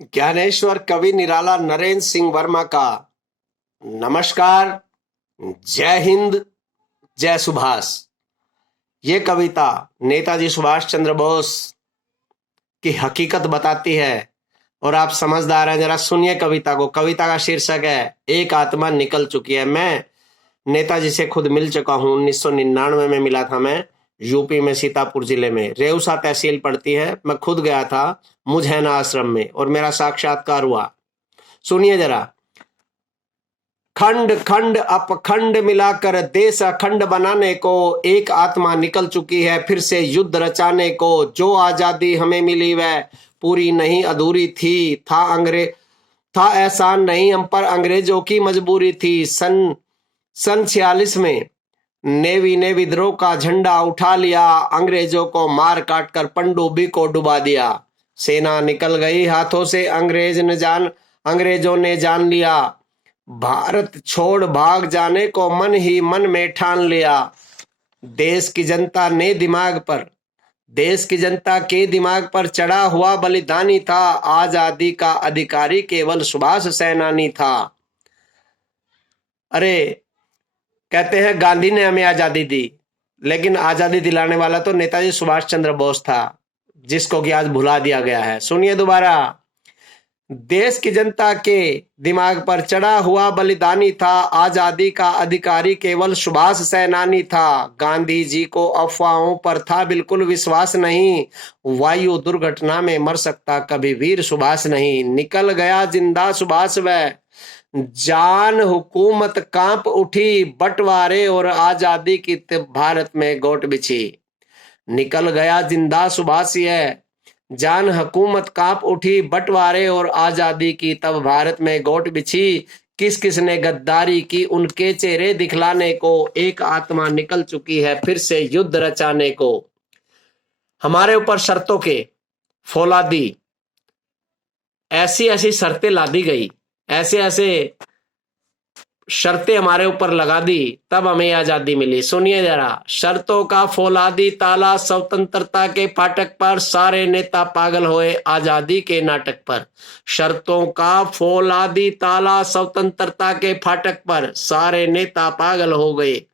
ज्ञानेश्वर कवि निराला नरेंद्र सिंह वर्मा का नमस्कार। जय हिंद, जय सुभाष। ये कविता नेताजी सुभाष चंद्र बोस की हकीकत बताती है और आप समझदार हैं। जरा सुनिए कविता को। कविता का शीर्षक है एक आत्मा निकल चुकी है। मैं नेताजी से खुद मिल चुका हूं। 1999 में मिला था मैं, यूपी में सीतापुर जिले में रेउसा तहसील पड़ती है। मैं खुद गया था मुझैना आश्रम में और मेरा साक्षात्कार हुआ। सुनिए जरा। खंड खंड अपखंड मिलाकर देश अखंड बनाने को एक आत्मा निकल चुकी है फिर से युद्ध रचाने को। जो आजादी हमें मिली वह पूरी नहीं अधूरी थी। था एहसान नहीं हम पर, अंग्रेजों की मजबूरी थी। सन 46 में नेवी ने विद्रोह का झंडा उठा लिया। अंग्रेजों को मार काट कर पनडुब्बी को डुबा दिया। सेना निकल गई हाथों से, अंग्रेजों ने जान लिया। भारत छोड़ भाग जाने को मन ही मन में ठान लिया। देश की जनता के दिमाग पर चढ़ा हुआ बलिदानी था। आजादी का अधिकारी केवल सुभाष सेनानी था। अरे, कहते हैं गांधी ने हमें आजादी दी, लेकिन आजादी दिलाने वाला तो नेताजी सुभाष चंद्र बोस था, जिसको कि आज भुला दिया गया है। सुनिए दोबारा। देश की जनता के दिमाग पर चढ़ा हुआ बलिदानी था। आजादी का अधिकारी केवल सुभाष सेनानी था। गांधी जी को अफवाहों पर था बिल्कुल विश्वास नहीं। वायु दुर्घटना में मर सकता कभी वीर सुभाष नहीं। निकल गया जिंदा सुभाष वह, जान हुकूमत कांप उठी। बंटवारे और आजादी की भारत में गोट बिछी। निकल गया जिंदा सुभाष यह, जान हुकूमत कांप उठी। बंटवारे और आजादी की तब भारत में गोट बिछी। किस किस ने गद्दारी की उनके चेहरे दिखलाने को। एक आत्मा निकल चुकी है फिर से युद्ध रचाने को। हमारे ऊपर शर्तों के फौलादी ऐसी ऐसी शर्तें लादी गई, ऐसे ऐसे शर्तें हमारे ऊपर लगा दी, तब हमें आजादी मिली। सुनिए जरा। शर्तों का फौलादी ताला स्वतंत्रता के फाटक पर, सारे नेता पागल हुए आजादी के नाटक पर। शर्तों का फौलादी ताला स्वतंत्रता के फाटक पर, सारे नेता पागल हो गए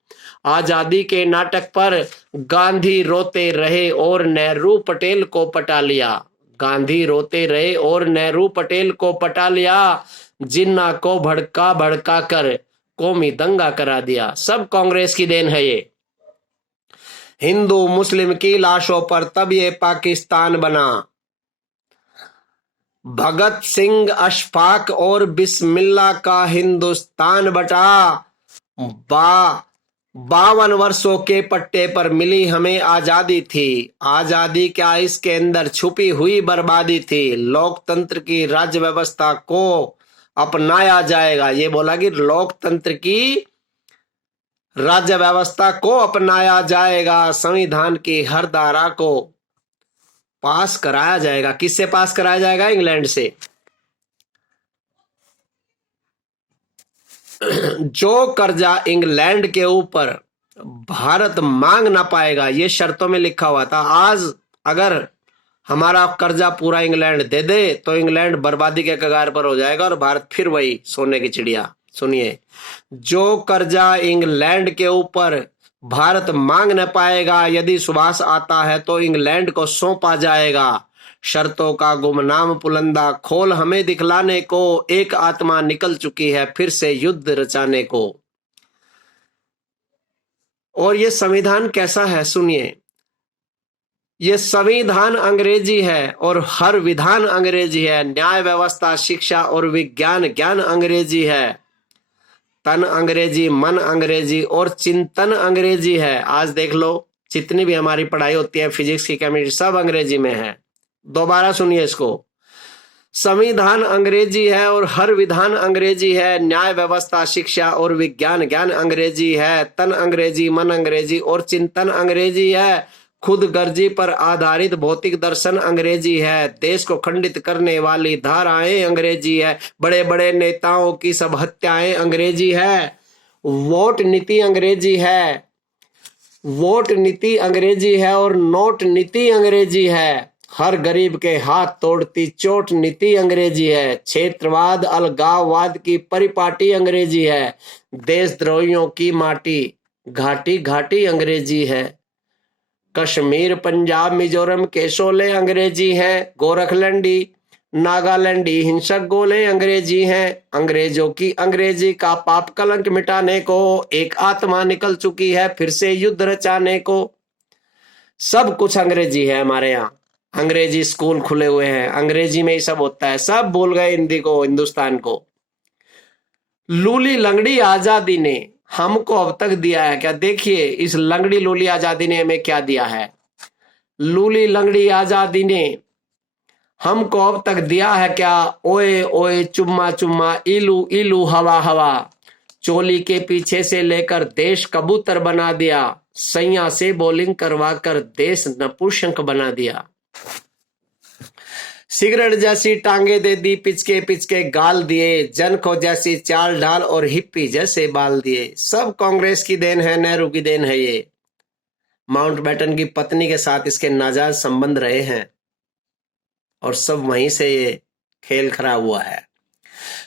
आजादी के नाटक पर। गांधी रोते रहे और नेहरू पटेल को पटा लिया। गांधी रोते रहे और नेहरू पटेल को पटा लिया। जिन्ना को भड़का कर कौमी दंगा करा दिया। सब कांग्रेस की देन है ये। हिंदू मुस्लिम की लाशों पर तब ये पाकिस्तान बना। भगत सिंह, अशफाक और बिस्मिल्लाह का हिंदुस्तान बटा। 52 वर्षों के पट्टे पर मिली हमें आजादी थी। आजादी क्या इसके अंदर छुपी हुई बर्बादी थी। लोकतंत्र की राज्य व्यवस्था को अपनाया जाएगा। ये बोला कि लोकतंत्र की राज्य व्यवस्था को अपनाया जाएगा। संविधान की हर धारा को पास कराया जाएगा। किससे पास कराया जाएगा? इंग्लैंड से। जो कर्जा इंग्लैंड के ऊपर भारत मांग ना पाएगा, ये शर्तों में लिखा हुआ था। आज अगर हमारा कर्जा पूरा इंग्लैंड दे दे तो इंग्लैंड बर्बादी के कगार पर हो जाएगा और भारत फिर वही सोने की चिड़िया। सुनिए। जो कर्जा इंग्लैंड के ऊपर भारत मांग न पाएगा, यदि सुभाष आता है तो इंग्लैंड को सौंपा जाएगा। शर्तों का गुमनाम पुलंदा खोल हमें दिखलाने को। एक आत्मा निकल चुकी है फिर से युद्ध रचाने को। और ये संविधान कैसा है? सुनिए। ये संविधान अंग्रेजी है और हर विधान अंग्रेजी है। न्याय व्यवस्था, शिक्षा और विज्ञान ज्ञान अंग्रेजी है। तन अंग्रेजी, मन अंग्रेजी और चिंतन अंग्रेजी है। आज देख लो, जितनी भी हमारी पढ़ाई होती है, फिजिक्स की, केमिस्ट्री, सब अंग्रेजी में है। दोबारा सुनिए इसको। संविधान अंग्रेजी है और हर विधान अंग्रेजी है। न्याय व्यवस्था, शिक्षा और विज्ञान ज्ञान अंग्रेजी है। तन अंग्रेजी, मन अंग्रेजी और चिंतन अंग्रेजी है। खुद गर्जी पर आधारित भौतिक दर्शन अंग्रेजी है। देश को खंडित करने वाली धाराएं अंग्रेजी है। बड़े बड़े नेताओं की सब हत्याएं अंग्रेजी है। वोट नीति अंग्रेजी है। वोट नीति अंग्रेजी है और नोट नीति अंग्रेजी है। हर गरीब के हाथ तोड़ती चोट नीति अंग्रेजी है। क्षेत्रवाद अलगाववाद की परिपाटी अंग्रेजी है। देशद्रोहियों की माटी घाटी घाटी अंग्रेजी है। कश्मीर पंजाब मिजोरम के शोले अंग्रेजी है। गोरखलैंडी नागालैंडी हिंसक गोले अंग्रेजी हैं। अंग्रेजों की अंग्रेजी का पाप कलंक मिटाने को एक आत्मा निकल चुकी है फिर से युद्ध रचाने को। सब कुछ अंग्रेजी है हमारे यहाँ। अंग्रेजी स्कूल खुले हुए हैं, अंग्रेजी में ही सब होता है। सब भूल गए हिंदी को, हिंदुस्तान को। लूली लंगड़ी आजादी ने हमको अब तक दिया है क्या? देखिए इस लंगड़ी लूली आजादी ने हमें क्या दिया है। लूली लंगड़ी आजादी ने हमको अब तक दिया है क्या? ओए ओए चुम्मा चुम्मा इलू इलू हवा हवा। चोली के पीछे से लेकर देश कबूतर बना दिया। सैया से बॉलिंग करवा कर देश नपुंसक बना दिया। सिगरेट जैसी टांगे दे दी पिचके पिचके गाल दिए। जनखो जैसी चाल ढाल और हिप्पी जैसे बाल दिए। सब कांग्रेस की देन है, नेहरू की देन है। ये माउंटबेटन की पत्नी के साथ इसके नाजायज संबंध रहे हैं और सब वहीं से ये खेल खराब हुआ है।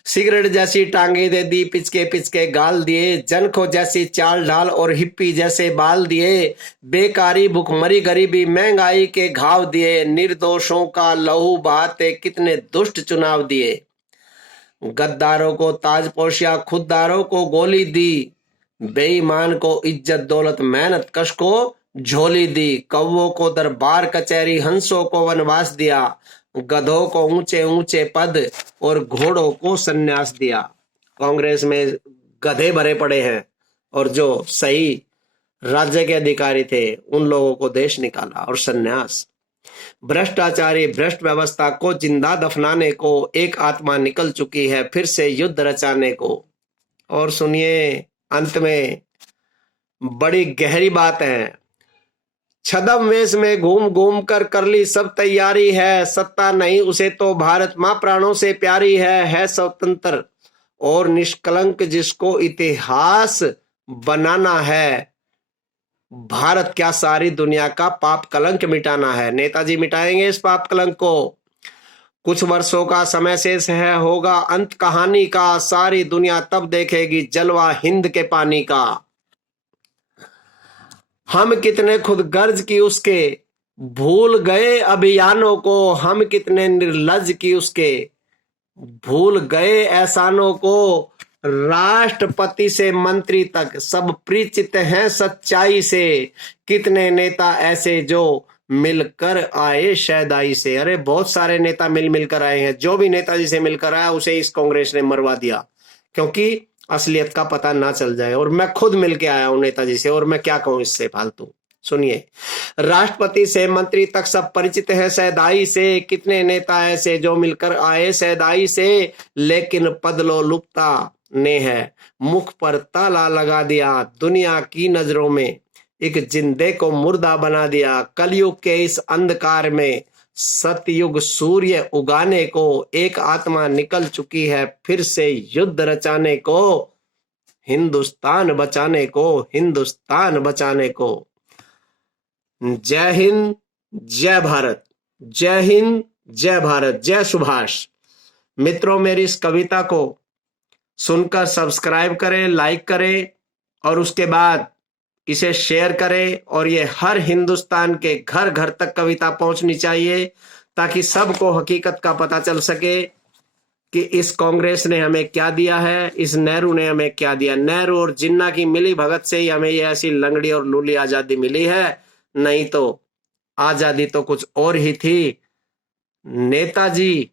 सिगरेट जैसी टांगे दे दी पिचके पिचके गाल दिए। जनखो जैसी चाल ढाल और हिप्पी जैसे बाल दिए। बेकारी भुखमरी गरीबी महंगाई के घाव दिए। निर्दोषों का लहू बहाते कितने दुष्ट चुनाव दिए। गद्दारों को ताजपोशिया खुददारों को गोली दी। बेईमान को इज्जत दौलत मेहनत कश को झोली दी। कौवों को दरबार कचहरी हंसों को वनवास दिया। गधों को ऊंचे ऊंचे पद और घोड़ों को सन्यास दिया। कांग्रेस में गधे भरे पड़े हैं और जो सही राज्य के अधिकारी थे उन लोगों को देश निकाला और सन्यास। भ्रष्टाचारी भ्रष्ट व्यवस्था को जिंदा दफनाने को एक आत्मा निकल चुकी है फिर से युद्ध रचाने को। और सुनिए अंत में बड़ी गहरी बात है। छदम वेश में घूम घूम कर ली सब तैयारी है। सत्ता नहीं उसे तो भारत मां प्राणों से प्यारी है स्वतंत्र और निष्कलंक जिसको इतिहास बनाना है। भारत क्या सारी दुनिया का पाप कलंक मिटाना है। नेताजी मिटाएंगे इस पाप कलंक को। कुछ वर्षों का समय शेष है, होगा अंत कहानी का। सारी दुनिया तब देखेगी जलवा हिंद के पानी का। हम कितने खुद गर्ज की उसके भूल गए अभियानों को। हम कितने निर्लज की उसके भूल गए एहसानों को। राष्ट्रपति से मंत्री तक सब परिचित हैं सच्चाई से। कितने नेता ऐसे जो मिलकर आए शहदाई से। अरे बहुत सारे नेता मिलकर आए हैं। जो भी नेताजी से मिलकर आया उसे इस कांग्रेस ने मरवा दिया क्योंकि असलियत का पता ना चल जाए। और मैं खुद मिलके आया हूं नेताजी से और मैं क्या कहूं इससे फालतू। सुनिए, राष्ट्रपति से मंत्री तक सब परिचित है शहदाई से। कितने नेता ऐसे जो मिलकर आए शहदाई से। लेकिन पदलो लुप्ता ने है मुख पर ताला लगा दिया। दुनिया की नजरों में एक जिंदे को मुर्दा बना दिया। कलयुग के इस अंधकार में सतयुग सूर्य उगाने को एक आत्मा निकल चुकी है फिर से युद्ध रचाने को। हिंदुस्तान बचाने को, हिंदुस्तान बचाने को। जय हिंद, जय भारत। जय हिंद, जय भारत, जय सुभाष। मित्रों, मेरी इस कविता को सुनकर सब्सक्राइब करें, लाइक करें और उसके बाद इसे शेयर करें। और ये हर हिंदुस्तान के घर घर तक कविता पहुंचनी चाहिए ताकि सबको हकीकत का पता चल सके कि इस कांग्रेस ने हमें क्या दिया है, इस नेहरू ने हमें क्या दिया। नेहरू और जिन्ना की मिली भगत से ही हमें ये ऐसी लंगड़ी और लूली आजादी मिली है, नहीं तो आजादी तो कुछ और ही थी। नेताजी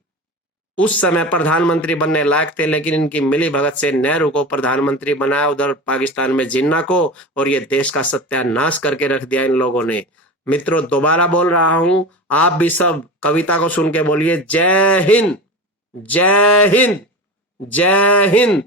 उस समय प्रधानमंत्री बनने लायक थे लेकिन इनकी मिली भगत से नेहरू को प्रधानमंत्री बनाया, उधर पाकिस्तान में जिन्ना को, और ये देश का सत्यानाश करके रख दिया इन लोगों ने। मित्रों, दोबारा बोल रहा हूं, आप भी सब कविता को सुन के बोलिए, जय हिंद, जय हिंद, जय हिंद।